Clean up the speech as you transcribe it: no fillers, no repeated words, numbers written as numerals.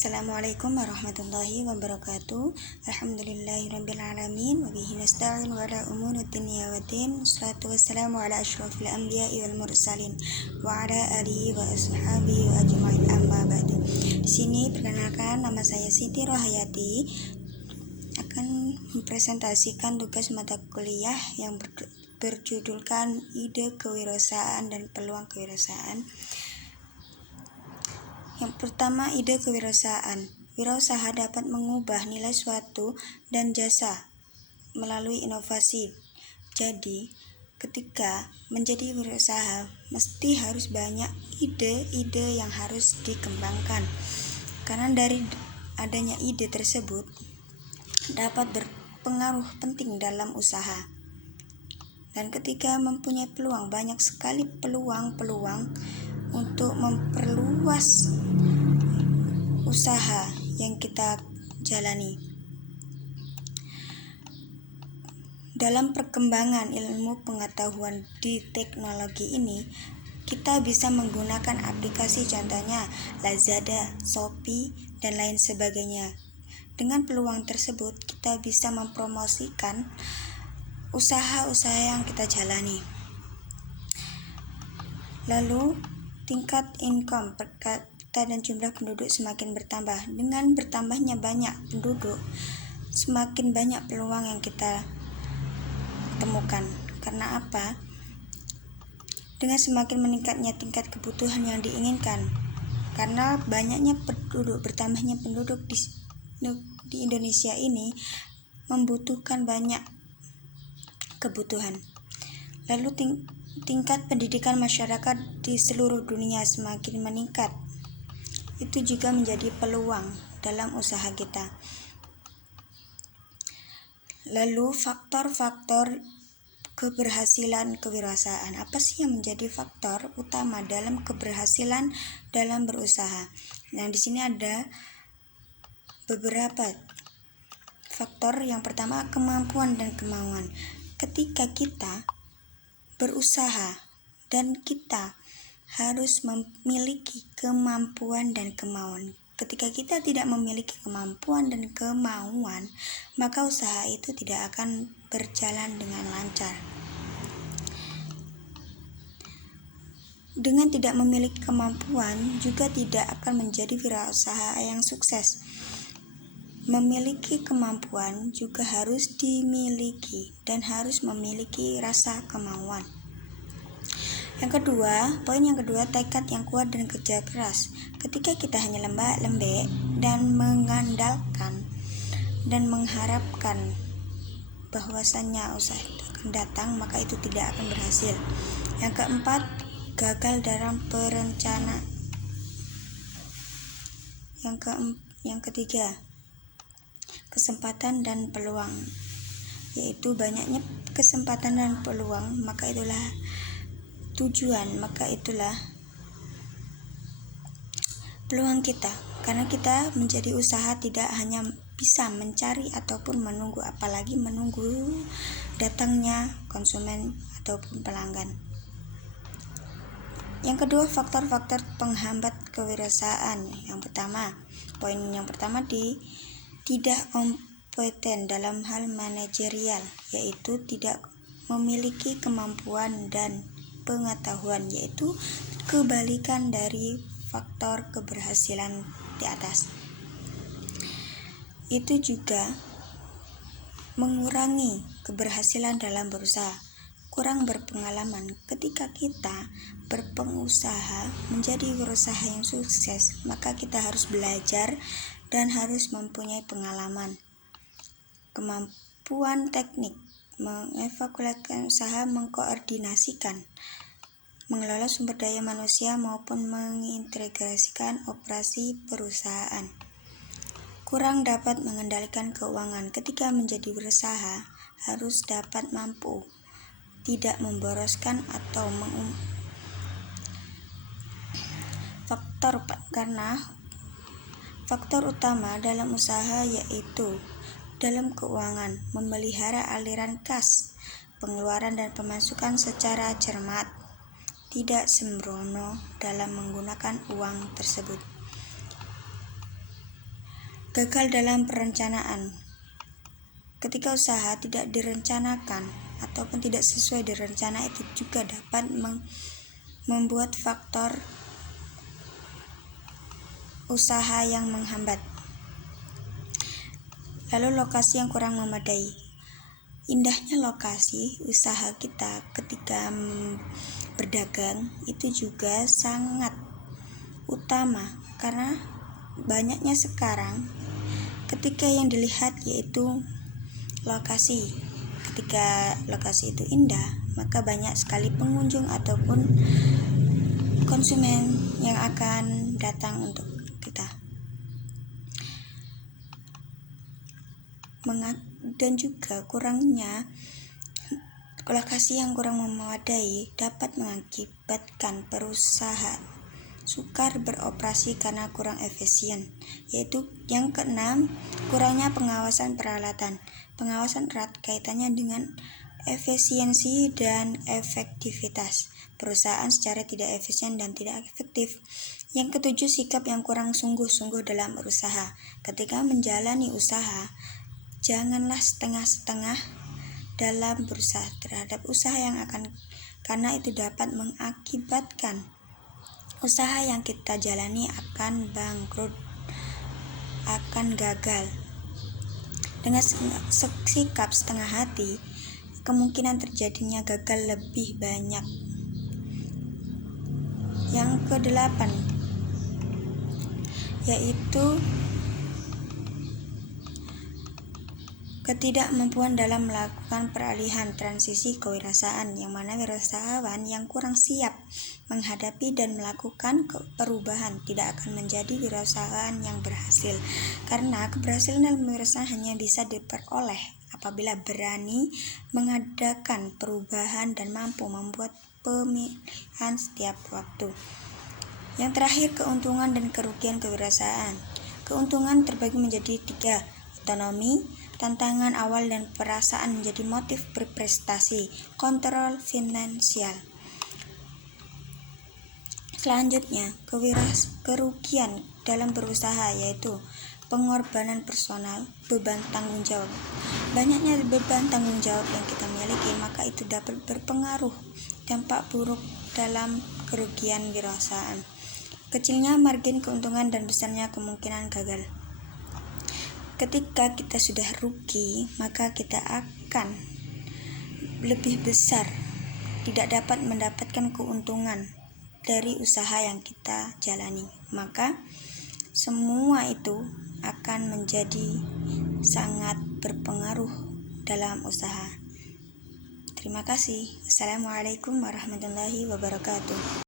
Assalamualaikum warahmatullahi wabarakatuh. Alhamdulillahirrabbilalamin. Wabihi nasta'in wa ala umuri dunya waddin. Wassalatu wassalamu ala asyrafil anbiya'i wal mursalin wa ala alihi wa ashabihi wa ajma'in, amma ba'du. Di sini perkenalkan, nama saya Siti Rohayati, akan mempresentasikan tugas mata kuliah yang berjudulkan Ide Kewirausahaan dan Peluang Kewirausahaan. Yang pertama, ide kewirausahaan. Wirausaha dapat mengubah nilai suatu dan jasa melalui inovasi. Jadi, ketika menjadi wirausaha, mesti harus banyak ide-ide yang harus dikembangkan. Karena dari adanya ide tersebut dapat berpengaruh penting dalam usaha. Dan ketika mempunyai peluang, banyak sekali peluang-peluang untuk memperluas usaha yang kita jalani. Dalam perkembangan ilmu pengetahuan di teknologi ini, kita bisa menggunakan aplikasi contohnya Lazada, Shopee, dan lain sebagainya. Dengan peluang tersebut, kita bisa mempromosikan usaha-usaha yang kita jalani. Lalu, tingkat income per kapita dan jumlah penduduk semakin bertambah. Dengan bertambahnya banyak penduduk, semakin banyak peluang yang kita temukan. Karena apa? Dengan semakin meningkatnya tingkat kebutuhan yang diinginkan. Karena banyaknya penduduk, bertambahnya penduduk di Indonesia ini membutuhkan banyak kebutuhan. Lalu tingkat pendidikan masyarakat di seluruh dunia semakin meningkat. Itu juga menjadi peluang dalam usaha kita. Lalu faktor-faktor keberhasilan kewirausahaan. Apa sih yang menjadi faktor utama dalam keberhasilan dalam berusaha? Nah, di sini ada beberapa faktor. Yang pertama, kemampuan dan kemauan. Ketika kita berusaha dan kita harus memiliki kemampuan dan kemauan. Ketika kita tidak memiliki kemampuan dan kemauan, maka usaha itu tidak akan berjalan dengan lancar. Dengan tidak memiliki kemampuan juga tidak akan menjadi wirausaha yang sukses. Memiliki kemampuan juga harus dimiliki dan harus memiliki rasa kemauan. Poin yang kedua, tekad yang kuat dan kerja keras. Ketika kita hanya lembek dan mengandalkan dan mengharapkan bahwasannya usaha itu akan datang, maka itu tidak akan berhasil. Yang keempat, gagal dalam perencanaan. Yang ketiga, kesempatan dan peluang, yaitu banyaknya kesempatan dan peluang, maka itulah tujuan, maka itulah peluang kita. Karena kita menjadi usaha tidak hanya bisa mencari ataupun menunggu, apalagi menunggu datangnya konsumen ataupun pelanggan. Yang kedua, faktor-faktor penghambat kewirausahaan. Poin yang pertama tidak kompeten dalam hal manajerial, yaitu tidak memiliki kemampuan dan pengetahuan, yaitu kebalikan dari faktor keberhasilan di atas. Itu juga mengurangi keberhasilan dalam berusaha, kurang berpengalaman. Ketika kita berpengusaha menjadi wirausaha yang sukses, maka kita harus belajar dan harus mempunyai pengalaman, kemampuan teknik, mengevaluasi usaha, mengkoordinasikan, mengelola sumber daya manusia maupun mengintegrasikan operasi perusahaan. Kurang dapat mengendalikan keuangan. Ketika menjadi wirausaha harus dapat mampu tidak memboroskan atau faktor utama dalam usaha yaitu dalam keuangan, memelihara aliran kas, pengeluaran dan pemasukan secara cermat, tidak sembrono dalam menggunakan uang tersebut. Gagal dalam perencanaan. Ketika usaha tidak direncanakan ataupun tidak sesuai dengan rencana, itu juga dapat membuat faktor usaha yang menghambat. Lalu lokasi yang kurang memadai. Indahnya lokasi usaha kita ketika berdagang itu juga sangat utama, karena banyaknya sekarang ketika yang dilihat yaitu lokasi. Ketika lokasi itu indah, maka banyak sekali pengunjung ataupun konsumen yang akan datang untuk kita. Dan juga kurangnya lokasi yang kurang memadai dapat mengakibatkan perusahaan sukar beroperasi karena kurang efisien. Yaitu yang keenam, kurangnya pengawasan peralatan. Pengawasan erat kaitannya dengan efisiensi dan efektivitas perusahaan secara tidak efisien dan tidak efektif. Yang ketujuh, sikap yang kurang sungguh-sungguh dalam berusaha. Ketika menjalani usaha, janganlah setengah-setengah dalam berusaha terhadap usaha yang karena itu dapat mengakibatkan usaha yang kita jalani akan bangkrut, akan gagal. Dengan sikap setengah hati, kemungkinan terjadinya gagal lebih banyak. Yang kedelapan, yaitu ketidakmampuan dalam melakukan peralihan transisi kewirausahaan, yang mana wirausahawan yang kurang siap menghadapi dan melakukan perubahan tidak akan menjadi wirausahawan yang berhasil, karena keberhasilan dalam wirausaha hanya bisa diperoleh apabila berani mengadakan perubahan dan mampu membuat pemilihan setiap waktu. Yang terakhir, keuntungan dan kerugian kewirausahaan. Keuntungan terbagi menjadi 3, otonomi, tantangan awal dan perasaan menjadi motif berprestasi, kontrol finansial. Selanjutnya, kerugian dalam berusaha yaitu pengorbanan personal, beban tanggung jawab. Banyaknya beban tanggung jawab yang kita miliki, maka itu dapat berpengaruh dampak buruk dalam kerugian wirausahaan. Kecilnya margin keuntungan dan besarnya kemungkinan gagal. Ketika kita sudah rugi, maka kita akan lebih besar tidak dapat mendapatkan keuntungan dari usaha yang kita jalani. Maka semua itu akan menjadi sangat berpengaruh dalam usaha. Terima kasih. Assalamualaikum warahmatullahi wabarakatuh.